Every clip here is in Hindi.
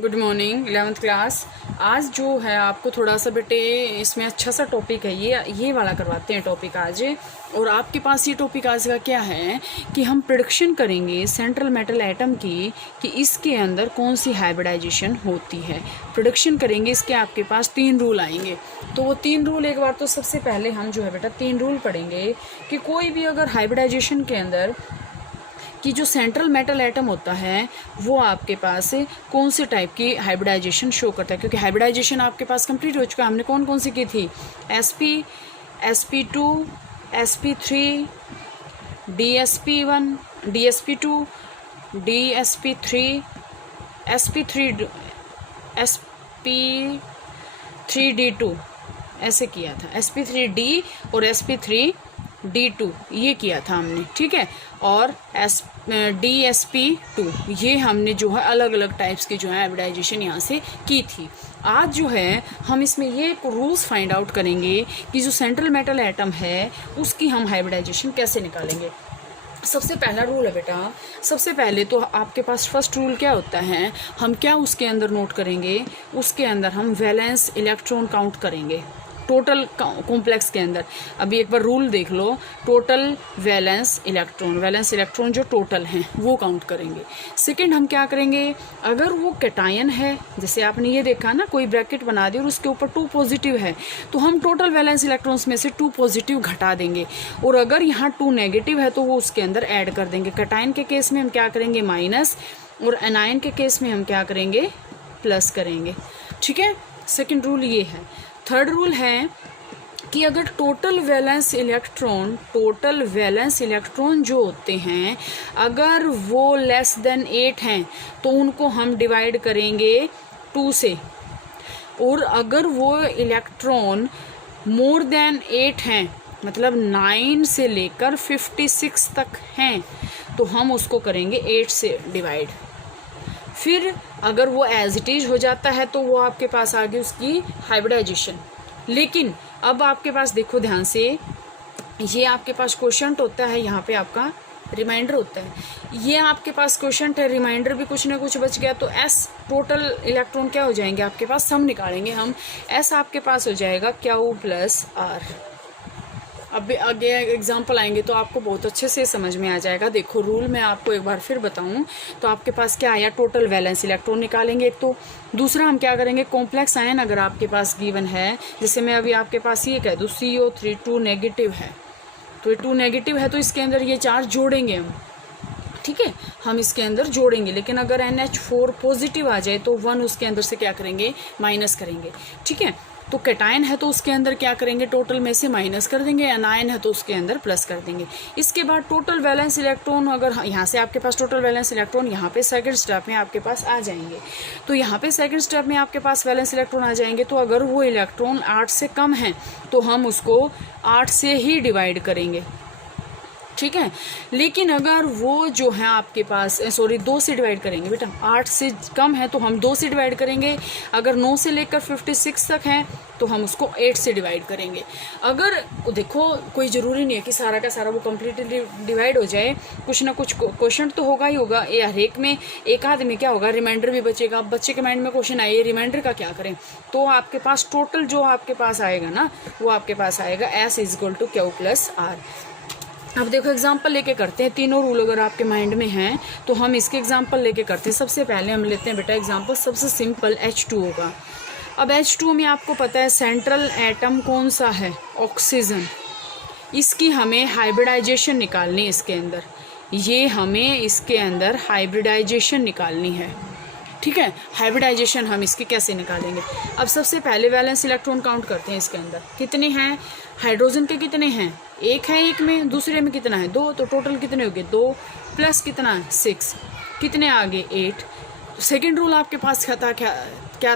Good morning 11th class. आज जो है आपको थोड़ा सा बेटे इसमें अच्छा सा टॉपिक है, ये वाला करवाते हैं टॉपिक आज। और आपके पास ये टॉपिक आज का क्या है कि हम प्रेडिक्शन करेंगे सेंट्रल मेटल एटम की कि इसके अंदर कौन सी हाइब्रिडाइजेशन होती है। प्रेडिक्शन करेंगे, इसके आपके पास 3 रूल आएंगे। तो वो 3 रूल एक बार तो सबसे पहले हम जो है बेटा 3 रूल पढ़ेंगे कि कोई भी अगर हाइब्रिडाइजेशन के अंदर कि जो सेंट्रल मेटल एटम होता है वो आपके पास कौन से टाइप की हाइब्रिडाइजेशन शो करता है, क्योंकि हाइब्रिडाइजेशन आपके पास कंप्लीट हो चुका है। हमने कौन कौन सी की थी? sp, sp2, sp3, dsp1, dsp2, dsp3, sp3, sp3d2 ऐसे किया था। sp3d और sp3d2 ये किया था हमने, ठीक है। और dsp2 ये हमने जो है अलग अलग टाइप्स की जो है हाइब्रिडाइजेशन यहाँ से की थी। आज जो है हम इसमें ये रूल्स फाइंड आउट करेंगे कि जो सेंट्रल मेटल एटम है उसकी हम हाइब्रिडाइजेशन कैसे निकालेंगे। सबसे पहला रूल है बेटा, सबसे पहले तो आपके पास फर्स्ट रूल क्या होता है, हम क्या उसके अंदर नोट करेंगे, उसके अंदर हम वैलेंस इलेक्ट्रॉन काउंट करेंगे टोटल कॉम्प्लेक्स के अंदर। अभी एक बार रूल देख लो, टोटल वैलेंस इलेक्ट्रॉन जो टोटल हैं वो काउंट करेंगे। सेकंड हम क्या करेंगे, अगर वो कैटायन है, जैसे आपने ये देखा ना, कोई ब्रैकेट बना दी और उसके ऊपर 2 पॉजिटिव है तो हम टोटल वैलेंस इलेक्ट्रॉन्स में से 2 पॉजिटिव घटा देंगे, और अगर यहाँ 2 नेगेटिव है तो वो उसके अंदर ऐड कर देंगे। कैटायन के केस में हम क्या करेंगे, माइनस, और एनायन के केस में हम क्या करेंगे, प्लस करेंगे, ठीक है। सेकेंड रूल ये है। थर्ड रूल है कि अगर टोटल वैलेंस इलेक्ट्रॉन जो होते हैं अगर वो लेस देन 8 हैं तो उनको हम डिवाइड करेंगे 2 से, और अगर वो इलेक्ट्रॉन मोर देन 8 हैं, मतलब 9 से लेकर 56 तक हैं, तो हम उसको करेंगे 8 से डिवाइड। फिर अगर वो एज इट इज हो जाता है तो वो आपके पास आ गई उसकी हाइब्रिडाइजेशन। लेकिन अब आपके पास देखो ध्यान से, ये आपके पास क्वोशंट होता है, यहाँ पे आपका रिमाइंडर होता है। ये आपके पास क्वोशंट है, रिमाइंडर भी कुछ ना कुछ बच गया, तो एस टोटल इलेक्ट्रॉन क्या हो जाएंगे आपके पास, सम निकालेंगे हम। एस आपके पास हो जाएगा Q प्लस R। अब आगे एग्जाम्पल आएंगे तो आपको बहुत अच्छे से समझ में आ जाएगा। देखो रूल मैं आपको एक बार फिर बताऊं तो आपके पास क्या आया, टोटल वैलेंस इलेक्ट्रॉन निकालेंगे एक तो। दूसरा हम क्या करेंगे, कॉम्प्लेक्स आयन अगर आपके पास गिवन है, जैसे मैं अभी आपके पास ये कह दूँ CO3 2 नेगेटिव है, तो ये 2 नेगेटिव है तो इसके अंदर ये चार्ज जोड़ेंगे हम, ठीक है, हम इसके अंदर जोड़ेंगे। लेकिन अगर NH4 पॉजिटिव आ जाए तो 1 उसके अंदर से क्या करेंगे, माइनस करेंगे, ठीक है। तो कैटायन है तो उसके अंदर क्या करेंगे, टोटल में से माइनस कर देंगे। एनायन है तो उसके अंदर प्लस कर देंगे। इसके बाद टोटल वैलेंस इलेक्ट्रॉन, अगर यहाँ से आपके पास टोटल वैलेंस इलेक्ट्रॉन यहाँ पे सेकंड स्टेप में आपके पास आ जाएंगे, तो यहाँ पे सेकंड स्टेप में आपके पास वैलेंस इलेक्ट्रॉन आ जाएंगे। तो अगर वो इलेक्ट्रॉन 8 से कम है तो हम उसको 8 से ही डिवाइड करेंगे, ठीक है। लेकिन अगर वो जो है आपके पास 2 से डिवाइड करेंगे बेटा, 8 से कम है तो हम 2 से डिवाइड करेंगे। अगर 9 से लेकर 56 तक है तो हम उसको 8 से डिवाइड करेंगे। अगर देखो कोई ज़रूरी नहीं है कि सारा का सारा वो कम्प्लीटली डिवाइड हो जाए, कुछ ना कुछ क्वेश्चन तो होगा ही होगा। हर एक में एक आध में क्या होगा, रिमाइंडर भी बचेगा। अब बच्चे के माइंड में क्वेश्चन आए रिमाइंडर का क्या करें, तो आपके पास टोटल जो आपके पास आएगा ना, वो आपके पास आएगा S = Q प्लस R। अब देखो एग्जाम्पल लेके करते हैं, तीनों रूल अगर आपके माइंड में हैं तो हम इसके एग्जाम्पल लेके करते हैं। सबसे पहले हम लेते हैं बेटा एग्जाम्पल, सबसे सिंपल H2O का। अब H2O में आपको पता है सेंट्रल एटम कौन सा है, ऑक्सीजन। इसकी हमें हाइब्रिडाइजेशन निकालनी है इसके अंदर, ये हमें इसके अंदर हाइब्रिडाइजेशन निकालनी है, ठीक है। हाइब्रिडाइजेशन हम इसकी कैसे निकालेंगे, अब सबसे पहले वैलेंस इलेक्ट्रॉन काउंट करते हैं। इसके अंदर कितने हैं, हाइड्रोजन के कितने हैं, 1 है, एक में, दूसरे में कितना है, 2, तो टोटल कितने हो गए, 2 प्लस कितना है 6, कितने आगे 8। सेकेंड रूल आपके पास क्या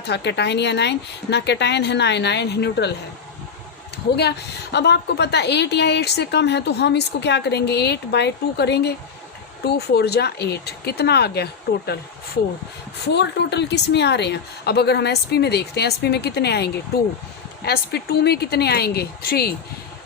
था, कैटायन या एनायन, ना कैटायन है ना एनायन है, न्यूट्रल है, हो गया। अब आपको पता 8 या 8 से कम है तो हम इसको क्या करेंगे, 8/2 करेंगे। 2 4 जा 8, कितना आ गया टोटल 4 टोटल किस में आ रहे हैं। अब अगर हम SP में देखते हैं, SP में कितने आएंगे 2, SP2 में कितने आएंगे 3,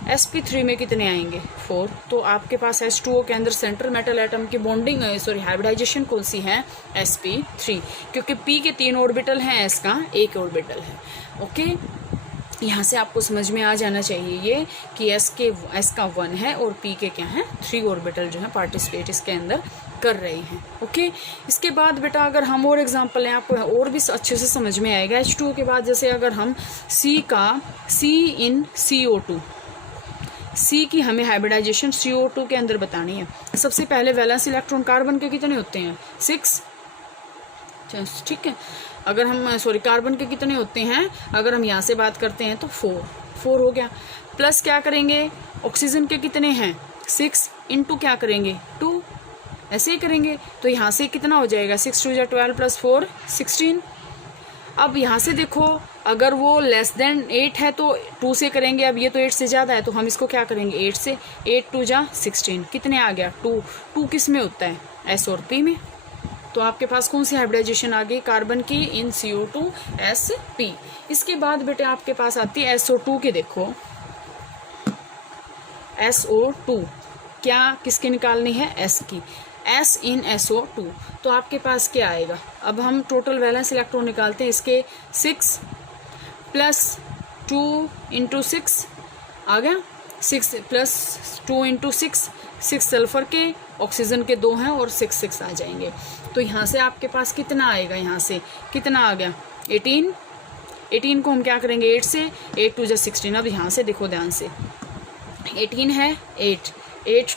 sp3 में कितने आएंगे 4। तो आपके पास H2O के अंदर सेंट्रल मेटल एटम की बॉन्डिंग हाइब्रिडाइजेशन कौन सी है sp3, क्योंकि p के 3 ऑर्बिटल हैं, s का 1 ऑर्बिटल है। ओके, यहाँ से आपको समझ में आ जाना चाहिए ये कि s का 1 है और p के क्या हैं 3 ऑर्बिटल जो है पार्टिसिपेट इसके अंदर कर रहे हैं। ओके, इसके बाद बेटा अगर हम और एग्जांपल लें आपको और भी अच्छे से समझ में आएगा। H2O के बाद जैसे अगर हम C in CO2, C की हमें हाइब्रिडाइजेशन CO2 के अंदर बतानी है। सबसे पहले वैलेंस इलेक्ट्रॉन कार्बन के कितने होते हैं 6, ठीक है। अगर हम कार्बन के कितने होते हैं, अगर हम यहाँ से बात करते हैं तो 4 हो गया। प्लस क्या करेंगे, ऑक्सीजन के कितने हैं 6 इंटू क्या करेंगे 2, ऐसे ही करेंगे। तो यहाँ से कितना हो जाएगा 6 2 12 प्लस 4 16। अब यहाँ से देखो अगर वो लेस देन 8 है तो 2 से करेंगे, अब ये तो 8 से ज़्यादा है तो हम इसको क्या करेंगे 8 से, 8 2 16 कितने आ गया 2 किस में होता है S और P में। तो आपके पास कौन सी हाइब्रिडाइजेशन आ गई कार्बन की इन CO2 sp। इसके बाद बेटे आपके पास आती है SO2 की। देखो SO2 क्या किसकी निकालनी है S की, S इन SO2। तो आपके पास क्या आएगा, अब हम टोटल वैलेंस इलेक्ट्रॉन निकालते हैं इसके 6 प्लस 2 इंटू 6 आ गया 6 प्लस 2 इंटू 6 सल्फर के, ऑक्सीजन के 2 हैं और 6 आ जाएंगे। तो यहाँ से आपके पास कितना आएगा, यहाँ से कितना आ गया 18 को हम क्या करेंगे 8 से, 8 2 16। अब यहाँ से देखो ध्यान से 18 है 8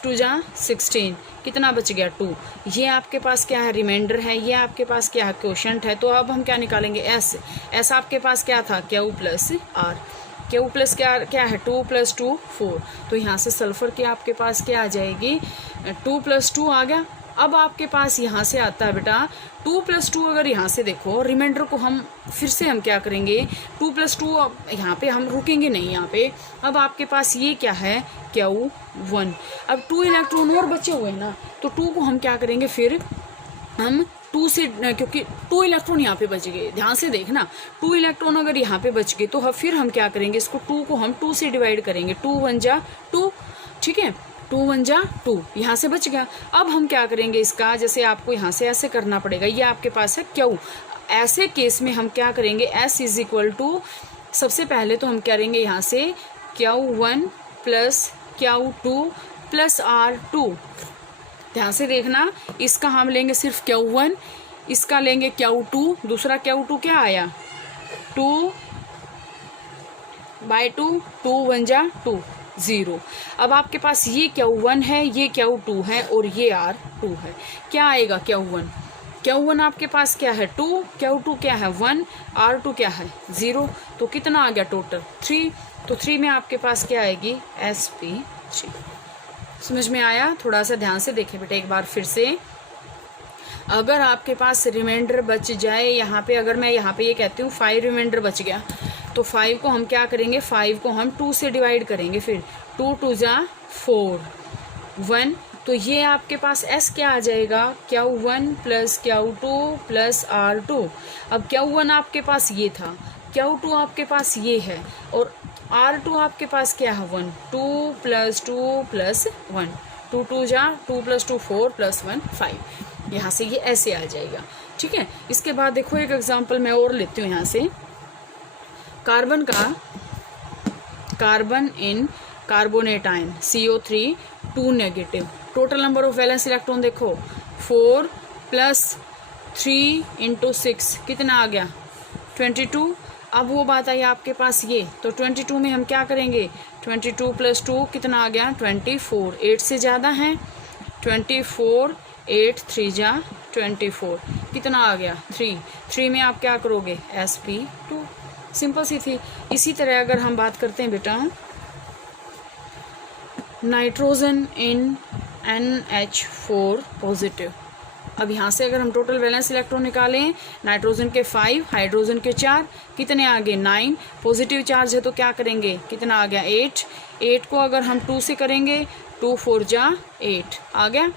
2 16 कितना बच गया 2। ये आपके पास क्या है रिमाइंडर है, ये आपके पास क्या है क्वोशंट है। तो अब हम क्या निकालेंगे S आपके पास क्या था Q plus R, Q plus क्या है 2 प्लस 2 4। तो यहाँ से सल्फर की आपके पास क्या आ जाएगी 2 प्लस 2 आ गया। अब आपके पास यहाँ से आता है बेटा 2 प्लस 2, अगर यहाँ से देखो रिमाइंडर को हम फिर से हम क्या करेंगे 2 प्लस 2, यहाँ पे हम रुकेंगे नहीं यहाँ पे। अब आपके पास ये क्या है Q1। अब 2 इलेक्ट्रॉन और बचे हुए हैं ना, तो 2 को हम क्या करेंगे फिर हम 2 से, क्योंकि 2 इलेक्ट्रॉन यहाँ पे बच गए, ध्यान से देखना 2 इलेक्ट्रॉन अगर यहाँ पे बच गए तो फिर हम क्या करेंगे इसको 2 को हम 2 से डिवाइड करेंगे, 2 1 2, ठीक है 2 1 2, यहाँ से बच गया। अब हम क्या करेंगे इसका, जैसे आपको यहाँ से ऐसे करना पड़ेगा, ये आपके पास है Q। ऐसे केस में हम क्या करेंगे S इज इक्वल टू, सबसे पहले तो हम करेंगे यहाँ से Q1 plus Q2 plus R2। ध्यान से देखना, इसका हम लेंगे सिर्फ Q1, इसका लेंगे Q2, दूसरा Q2 क्या आया 2 बाई 2, 2 1 2 0। अब आपके पास ये Q1 है, ये Q2 है और ये R2 है। क्या आएगा Q1 आपके पास क्या है 2, Q2 क्या है 1, R2 क्या है 0। तो कितना आ गया टोटल 3। तो 3 में आपके पास क्या आएगी sp3। समझ में आया, थोड़ा सा ध्यान से देखें बेटा एक बार फिर से। अगर आपके पास रिमाइंडर बच जाए यहाँ पे, अगर मैं यहाँ पे ये कहती हूँ 5 रिमाइंडर बच गया, तो 5 को हम क्या करेंगे 5 को हम 2 से डिवाइड करेंगे, फिर 2 2 4 1। तो ये आपके पास S क्या आ जाएगा Q1 plus Q2 plus R2। अब Q1 आपके पास ये था, Q2 आपके पास ये है और R2 आपके पास क्या है 1, 2 प्लस 2 प्लस 1, 2 2 2 प्लस 2 4 प्लस 1 5। यहाँ से ये ऐसे आ जाएगा, ठीक है। इसके बाद देखो एक एग्जांपल मैं और लेती हूँ यहाँ से, carbon in carbonate ion CO3 2 negative. Total number of valence electron देखो 4 प्लस 3 इंटू 6 कितना आ गया 22। अब वो बात आई आपके पास ये, तो 22 में हम क्या करेंगे 22 प्लस 2 कितना आ गया 24, 8 से ज़्यादा है 24, 8 3 24 कितना आ गया 3 में आप क्या करोगे sp2। सिंपल सी थी। इसी तरह अगर हम बात करते हैं बेटा नाइट्रोजन इन NH4 पॉजिटिव। अब यहाँ से अगर हम टोटल वैलेंस इलेक्ट्रॉन निकालें, नाइट्रोजन के 5, हाइड्रोजन के 4 कितने आ गए 9, पॉजिटिव चार्ज है तो क्या करेंगे कितना आ गया 8 को अगर हम 2 से करेंगे 2 4 8 आ गया,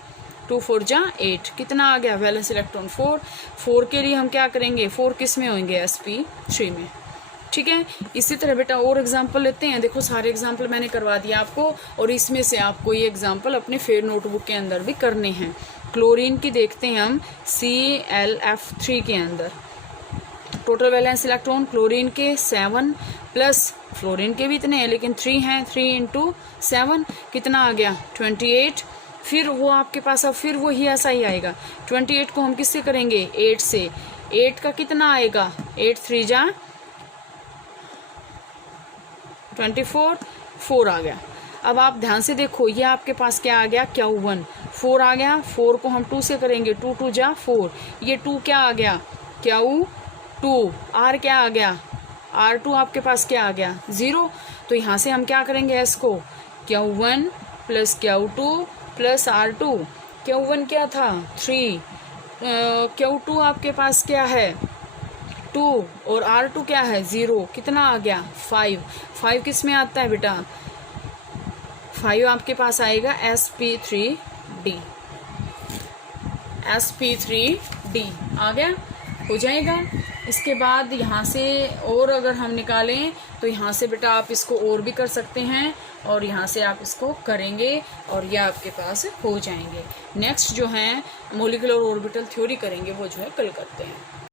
2 4 8 कितना आ गया वैलेंस इलेक्ट्रॉन 4 के लिए हम क्या करेंगे 4 किस में होंगे sp3 में, ठीक है। इसी तरह बेटा और एग्जाम्पल लेते हैं। देखो सारे एग्जाम्पल मैंने करवा दिया आपको, और इसमें से आपको ये एग्जाम्पल अपने फेयर नोटबुक के अंदर भी करने हैं। क्लोरीन की देखते हैं हम ClF3 के अंदर। टोटल वैलेंस इलेक्ट्रॉन क्लोरीन के 7 प्लस फ्लोरीन के भी इतने हैं लेकिन 3 हैं, 3 इंटू 7 कितना आ गया 28। फिर वो आपके पास अब फिर वो ही ऐसा ही आएगा। 28 को हम किससे करेंगे 8 से। 8 का कितना आएगा 8 3 जा 24, 4 आ गया। अब आप ध्यान से देखो ये आपके पास क्या आ गया Q1, 4 आ गया। 4 को हम 2 से करेंगे, 2 2 जा 4। ये 2 क्या आ गया Q2। R क्या आ गया R2 आपके पास क्या आ गया 0। तो यहाँ से हम क्या करेंगे S को Q1 plus Q2 plus R2। Q1 क्या था 3, Q2 आपके पास क्या है 2 और R2 क्या है 0। कितना आ गया 5। 5 किस में आता है बेटा 5 आपके पास आएगा sp3d। sp3d आ गया, हो जाएगा। इसके बाद यहाँ से और अगर हम निकालें तो यहाँ से बेटा आप इसको और भी कर सकते हैं, और यहाँ से आप इसको करेंगे और ये आपके पास हो जाएंगे। नेक्स्ट जो है मॉलिक्यूलर ऑर्बिटल थ्योरी करेंगे, वो जो है कल करते हैं।